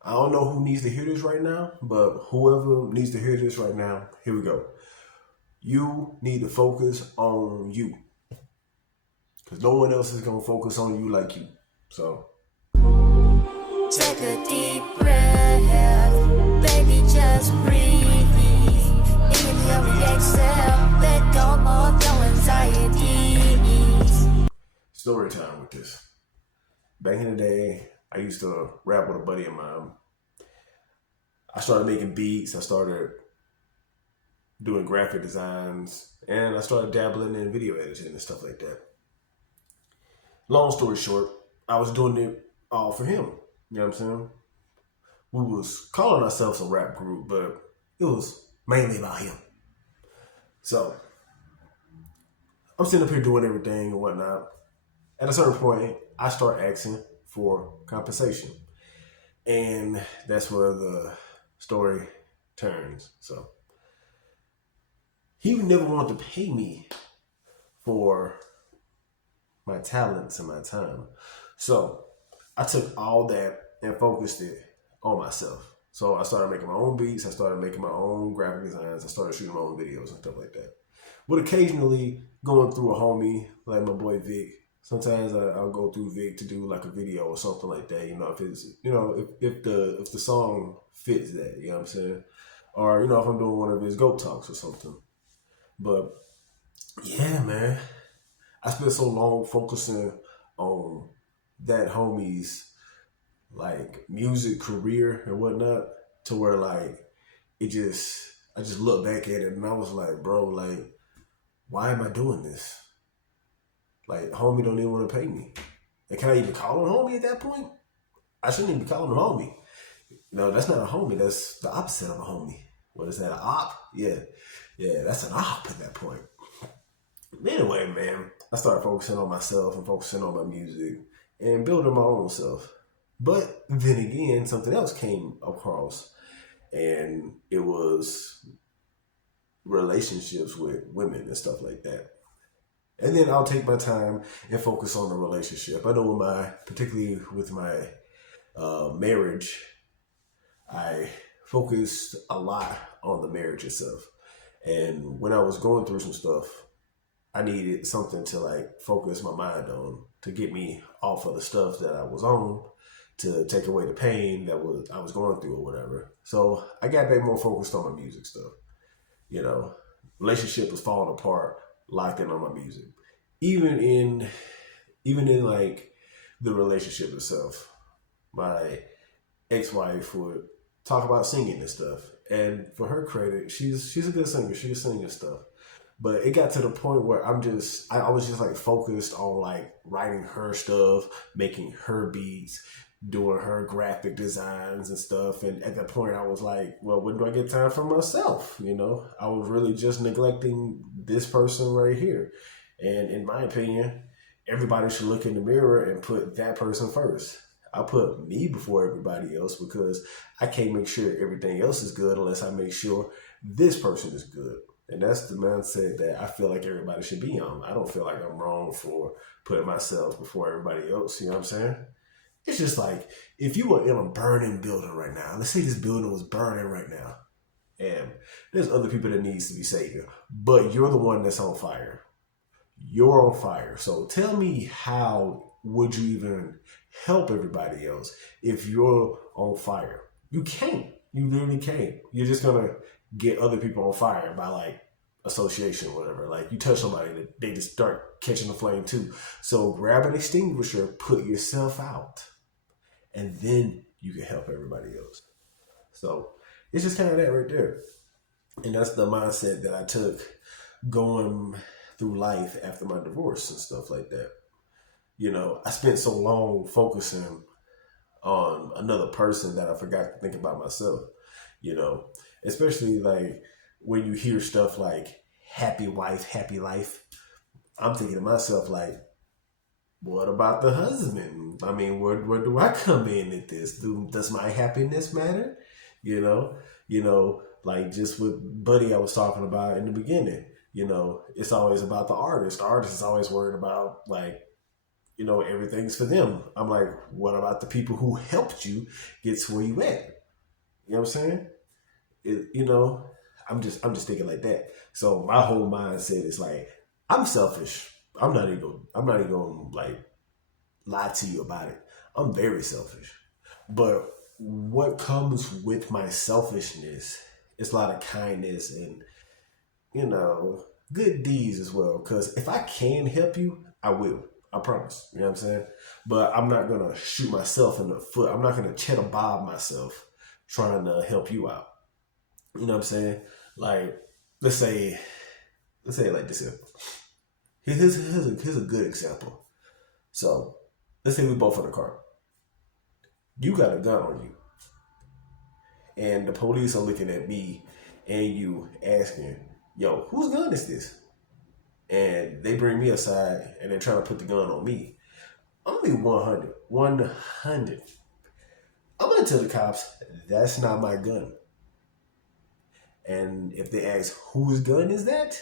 I don't know who needs to hear this right now, but whoever needs to hear this right now, here we go. You need to focus on you because no one else is going to focus on you like you. So, Take a deep breath, baby, just breathe. Inhale, exhale, let go of your anxieties. story time with this. Back in the day, I used to rap with a buddy of mine. I started making beats. I started doing graphic designs, and I started dabbling in video editing and stuff like that. Long story short, I was doing it all for him. You know what I'm saying? We was calling ourselves a rap group, but it was mainly about him. So I'm sitting up here doing everything and whatnot. At a certain point, I start asking for compensation. And that's where the story turns. So he never wanted to pay me for my talents and my time. So I took all that and focused it on myself. So I started making my own beats. I started making my own graphic designs. I started shooting my own videos and stuff like that. But occasionally going through a homie like my boy Vic. Sometimes I'll go through Vic to do like a video or something like that. You know, if it's if the song fits that, you know what I'm saying, or if I'm doing one of his goat talks or something. But yeah, man, I spent so long focusing on that homie's like music career and whatnot to where like it just I just look back at it and I was like, bro, like, why am I doing this? Like, homie don't even want to pay me. And can I even call him homie at that point? I shouldn't even be calling him homie. No, that's not a homie. That's the opposite of a homie. What is that, an op? Yeah. Yeah, that's an op at that point. Anyway, man, I started focusing on myself and focusing on my music and building my own self. But then again, something else came across, and it was relationships with women and stuff like that. And then I'll take my time and focus on the relationship. I know particularly with my marriage, I focused a lot on the marriage itself. And when I was going through some stuff, I needed something to like focus my mind on to get me off of the stuff that I was on, to take away the pain that I was going through or whatever. So I got back more focused on my music stuff. You know, relationship was falling apart, locked in on my music. Even in even in like the relationship itself, my ex-wife would talk about singing and stuff. And for her credit, she's a good singer. She can sing and stuff. But it got to the point where I was just like focused on like writing her stuff, making her beats, doing her graphic designs and stuff. And at that point I was like, well, when do I get time for myself? I was really just neglecting this person right here. And in my opinion, everybody should look in the mirror and put that person first. I put me before everybody else because I can't make sure everything else is good unless I make sure this person is good. And that's the mindset that I feel like everybody should be on. I don't feel like I'm wrong for putting myself before everybody else. You know what I'm saying? It's just like if you were in a burning building right now, let's say this building was burning right now, and there's other people that needs to be saved, but you're the one that's on fire. You're on fire. So tell me, how would you even help everybody else if you're on fire? You can't. You literally can't. You're just gonna get other people on fire by like association or whatever. Like you touch somebody, they just start catching the flame too. So grab an extinguisher, put yourself out, and then you can help everybody else. So it's just kind of that right there. And that's the mindset that I took going through life after my divorce and stuff like that. I spent so long focusing on another person that I forgot to think about myself, you know, especially like when you hear stuff like happy wife, happy life. I'm thinking to myself, like, what about the husband? I mean, where do I come in at this? Does my happiness matter? You know, like just with Buddy I was talking about in the beginning. It's always about the artist. The artist is always worried about like everything's for them. I'm like, what about the people who helped you get to where you at? You know what I'm saying? I'm just thinking like that. So my whole mindset is like, I'm selfish. I'm not even gonna like lie to you about it. I'm very selfish. But what comes with my selfishness is a lot of kindness and, good deeds as well. Because if I can help you, I will. I promise. You know what I'm saying? But I'm not going to shoot myself in the foot. I'm not going to cheddar bob myself trying to help you out. You know what I'm saying? Like, let's say it like this here. Here's a good example. So, let's say we both in a car. You got a gun on you. And the police are looking at me and you asking, yo, whose gun is this? And they bring me aside and they're trying to put the gun on me. I'm gonna be 100. 100. I'm gonna tell the cops, that's not my gun. And if they ask, whose gun is that?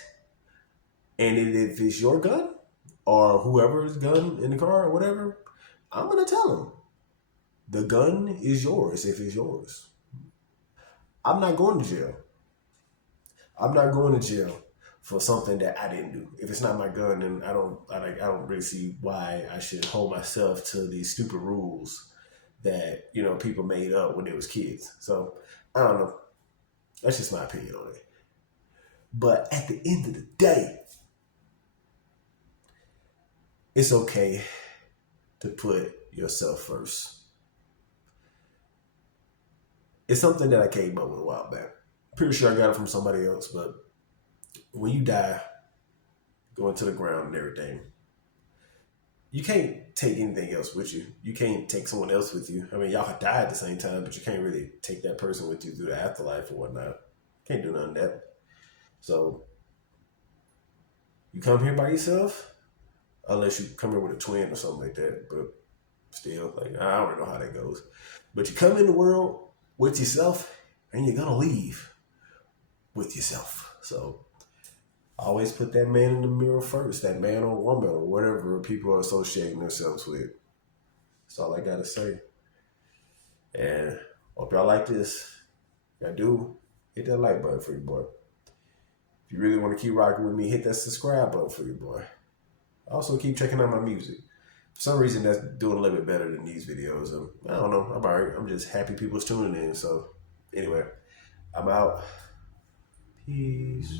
And if it's your gun or whoever's gun in the car or whatever, I'm gonna tell them, the gun is yours if it's yours. I'm not going to jail. I'm not going to jail for something that I didn't do. If it's not my gun, then I don't really see why I should hold myself to these stupid rules that, people made up when they was kids. So I don't know. That's just my opinion on it. But at the end of the day, it's okay to put yourself first. It's something that I came up with a while back. Pretty sure I got it from somebody else, but when you die, go into the ground and everything, you can't take anything else with you. You can't take someone else with you. I mean, y'all could die at the same time, but you can't really take that person with you through the afterlife or whatnot. Can't do none of that. So, you come here by yourself, unless you come here with a twin or something like that, but still, I don't know how that goes. But you come in the world with yourself, and you're gonna leave with yourself. So always put that man in the mirror first, that man or woman or whatever people are associating themselves with. That's all I gotta say. And hope y'all like this. If y'all do, hit that like button for your boy. If you really want to keep rocking with me, hit that subscribe button for your boy. Also keep checking out my music. For some reason, that's doing a little bit better than these videos. I don't know. I'm alright. I'm just happy people's tuning in. So, anyway, I'm out. Peace.